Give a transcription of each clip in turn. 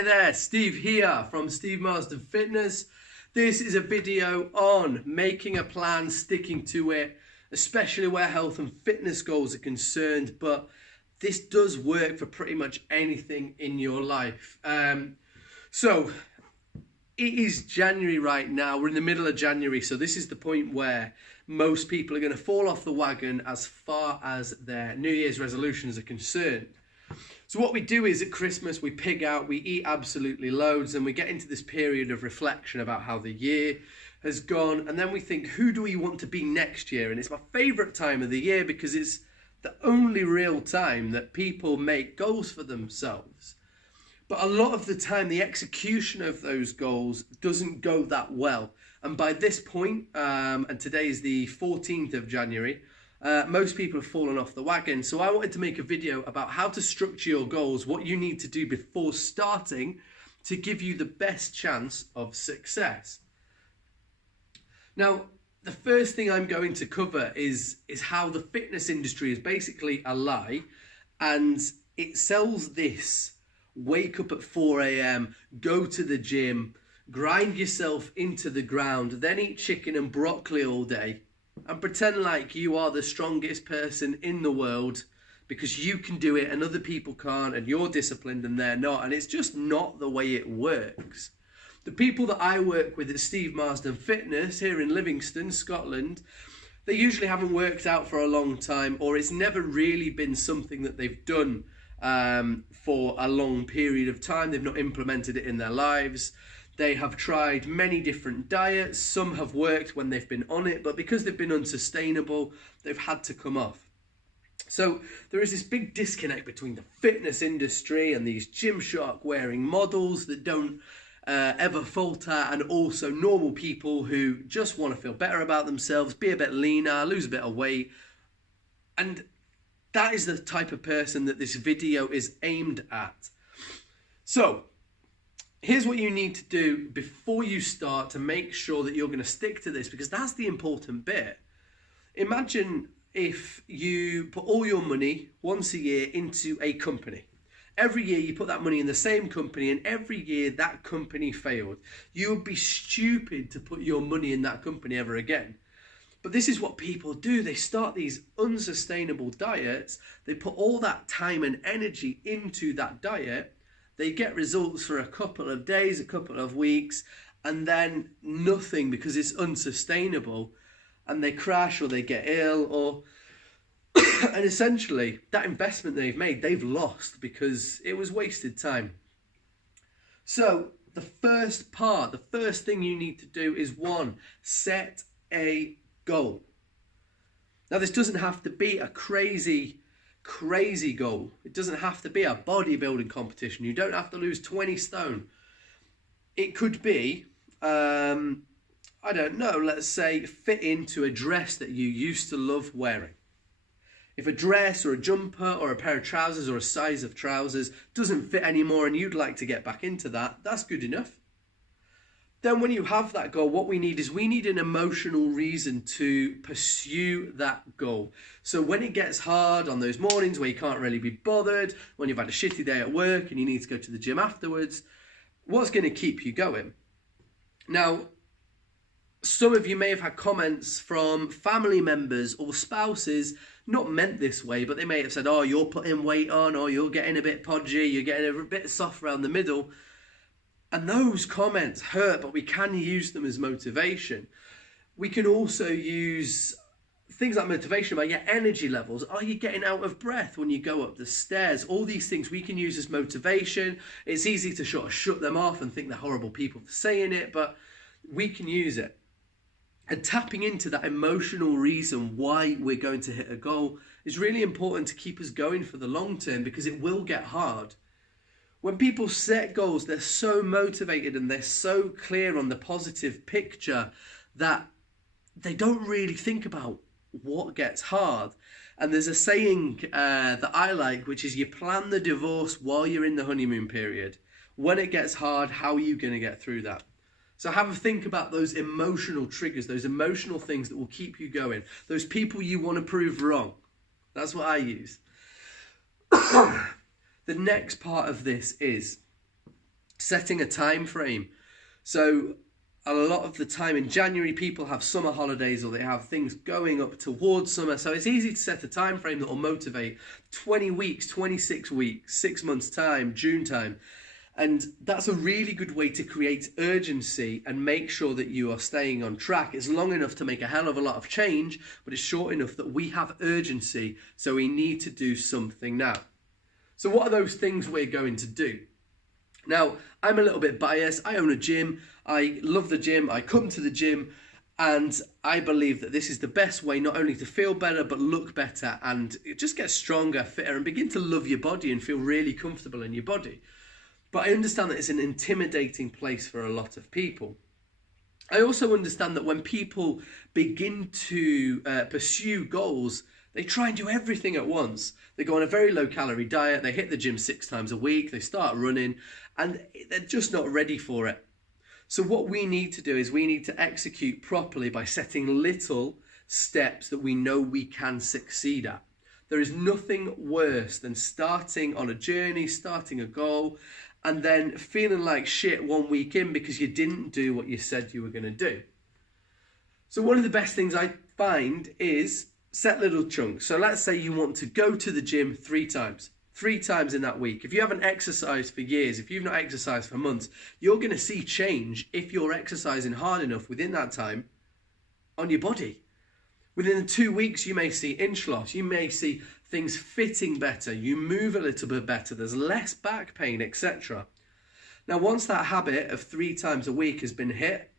Hey there, Steve here from Steve Marsden Fitness. This is a video on making a plan, sticking to it, especially where health and fitness goals are concerned, but this does work for pretty much anything in your life. So it is January right now, we're in the middle of January, so this is the point where most people are going to fall off the wagon as far as their New Year's resolutions are concerned. So what we do is at Christmas, we pig out, we eat absolutely loads, and we get into this period of reflection about how the year has gone. And then we think, who do we want to be next year? And it's my favourite time of the year because it's the only real time that people make goals for themselves. But a lot of the time, the execution of those goals doesn't go that well. And by this point, and today is the 14th of January, most people have fallen off the wagon. So I wanted to make a video about how to structure your goals, what you need to do before starting to give you the best chance of success. Now, the first thing I'm going to cover is how the fitness industry is basically a lie, and it sells this: wake up at 4 a.m, go to the gym, grind yourself into the ground, then eat chicken and broccoli all day, and pretend like you are the strongest person in the world because you can do it and other people can't, and you're disciplined and they're not. And it's just not the way it works. The people that I work with at Steve Marsden Fitness here in Livingston, Scotland, they usually haven't worked out for a long time, or it's never really been something that they've done for a long period of time. They've not implemented it in their lives. They have tried many different diets. Some have worked when they've been on it, but because they've been unsustainable, they've had to come off. So there is this big disconnect between the fitness industry and these Gymshark wearing models that don't ever falter, and also normal people who just want to feel better about themselves, be a bit leaner, lose a bit of weight. And that is the type of person that this video is aimed at. So here's what you need to do before you start to make sure that you're going to stick to this, because that's the important bit. Imagine if you put all your money once a year into a company. Every year you put that money in the same company, and every year that company failed. You would be stupid to put your money in that company ever again. But this is what people do. They start these unsustainable diets. They put all that time and energy into that diet. They get results for a couple of days, a couple of weeks, and then nothing because it's unsustainable, and they crash or they get ill, or and essentially that investment they've made, they've lost because it was wasted time. So the first thing you need to do is, one, set a goal. Now, this doesn't have to be a crazy goal. It doesn't have to be a bodybuilding competition. You don't have to lose 20 stone. It could be, I don't know, let's say fit into a dress that you used to love wearing. If a dress or a jumper or a pair of trousers or a size of trousers doesn't fit anymore and you'd like to get back into that, that's good enough. Then when you have that goal, what we need an emotional reason to pursue that goal. So when it gets hard on those mornings where you can't really be bothered, when you've had a shitty day at work and you need to go to the gym afterwards, what's going to keep you going? Now, some of you may have had comments from family members or spouses, not meant this way, but they may have said, oh, you're putting weight on, or you're getting a bit podgy, you're getting a bit soft around the middle. And those comments hurt, but we can use them as motivation. We can also use things like motivation about your energy levels. Are you getting out of breath when you go up the stairs? All these things we can use as motivation. It's easy to sort of shut them off and think they're horrible people for saying it, but we can use it. And tapping into that emotional reason why we're going to hit a goal is really important to keep us going for the long term, because it will get hard. When people set goals, they're so motivated and they're so clear on the positive picture that they don't really think about what gets hard. And there's a saying that I like, which is, you plan the divorce while you're in the honeymoon period. When it gets hard, how are you going to get through that? So have a think about those emotional triggers, those emotional things that will keep you going, those people you want to prove wrong. That's what I use. The next part of this is setting a time frame. So a lot of the time in January, people have summer holidays or they have things going up towards summer. So it's easy to set a time frame that will motivate 20 weeks, 26 weeks, 6 months time, June time. And that's a really good way to create urgency and make sure that you are staying on track. It's long enough to make a hell of a lot of change, but it's short enough that we have urgency, so we need to do something now. So what are those things we're going to do? Now, I'm a little bit biased. I own a gym. I love the gym. I come to the gym, and I believe that this is the best way not only to feel better, but look better and just get stronger, fitter, and begin to love your body and feel really comfortable in your body. But I understand that it's an intimidating place for a lot of people. I also understand that when people begin to pursue goals, they try and do everything at once. They go on a very low calorie diet, they hit the gym 6 times a week, they start running, and they're just not ready for it. So what we need to do is we need to execute properly by setting little steps that we know we can succeed at. There is nothing worse than starting on a journey, starting a goal, and then feeling like shit 1 week in because you didn't do what you said you were going to do. So one of the best things I find is set little chunks. So let's say you want to go to the gym 3 times in that week. If you haven't exercised for years, if you've not exercised for months, you're going to see change if you're exercising hard enough within that time on your body. Within 2 weeks, you may see inch loss. You may see things fitting better. You move a little bit better. There's less back pain, etc. Now, once that habit of 3 times a week has been hit,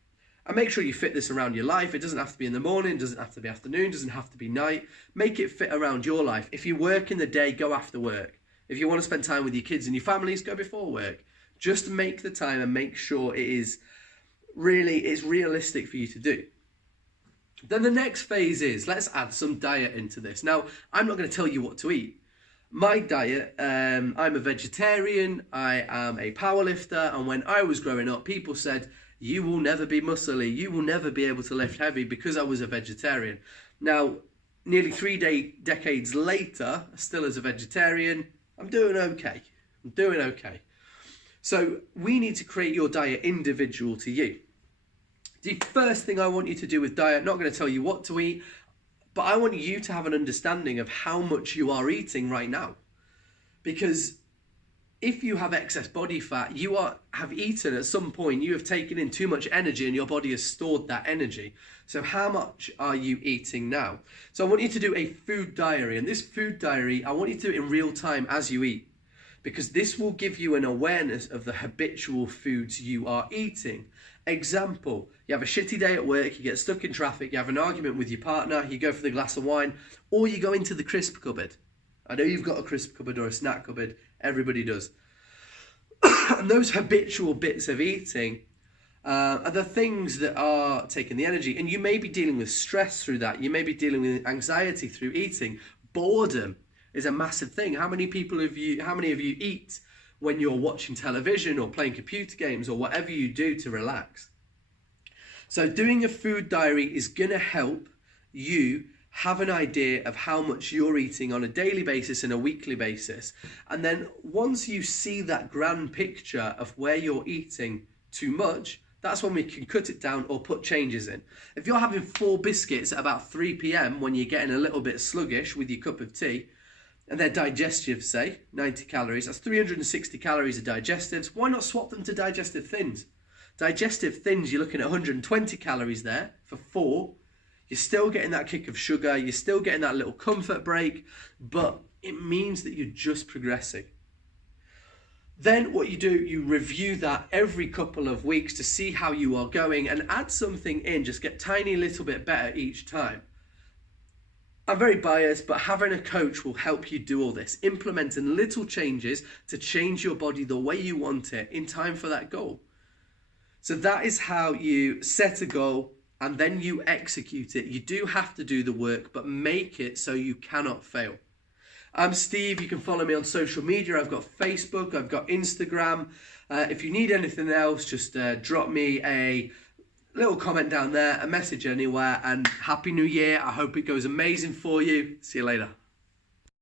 and make sure you fit this around your life. It doesn't have to be in the morning, doesn't have to be afternoon, doesn't have to be night. Make it fit around your life. If you work in the day, go after work. If you want to spend time with your kids and your families, go before work. Just make the time and make sure it's realistic for you to do. Then the next phase is, let's add some diet into this. Now, I'm not going to tell you what to eat. My diet, I'm a vegetarian, I am a powerlifter, and when I was growing up, people said, you will never be muscly, you will never be able to lift heavy because I was a vegetarian. Now, nearly 3 decades later, still as a vegetarian, I'm doing okay. So we need to create your diet individual to you. The first thing I want you to do with diet, not going to tell you what to eat, but I want you to have an understanding of how much you are eating right now. Because if you have excess body fat, have eaten at some point, you have taken in too much energy and your body has stored that energy. So how much are you eating now? So I want you to do a food diary, and this food diary, I want you to do it in real time as you eat, because this will give you an awareness of the habitual foods you are eating. Example, you have a shitty day at work, you get stuck in traffic, you have an argument with your partner, you go for the glass of wine, or you go into the crisp cupboard. I know you've got a crisp cupboard or a snack cupboard, everybody does. And those habitual bits of eating are the things that are taking the energy. And you may be dealing with stress through that. You may be dealing with anxiety through eating. Boredom is a massive thing. How many of you eat when you're watching television or playing computer games or whatever you do to relax? So doing a food diary is going to help you have an idea of how much you're eating on a daily basis and a weekly basis. And then once you see that grand picture of where you're eating too much, that's when we can cut it down or put changes in. If you're having 4 biscuits at about 3 p.m. when you're getting a little bit sluggish with your cup of tea, and they're digestive, say, 90 calories, that's 360 calories of digestives. Why not swap them to digestive thins? Digestive thins, you're looking at 120 calories there for 4. You're still getting that kick of sugar, you're still getting that little comfort break, but it means that you're just progressing. Then what you do, you review that every couple of weeks to see how you are going and add something in, just get tiny little bit better each time. I'm very biased, but having a coach will help you do all this, implementing little changes to change your body the way you want it in time for that goal. So that is how you set a goal and then you execute it. You do have to do the work, but make it so you cannot fail. I'm Steve. You can follow me on social media. I've got Facebook, I've got Instagram. If you need anything else, just drop me a little comment down there, a message anywhere, and Happy New Year. I hope it goes amazing for you. See you later.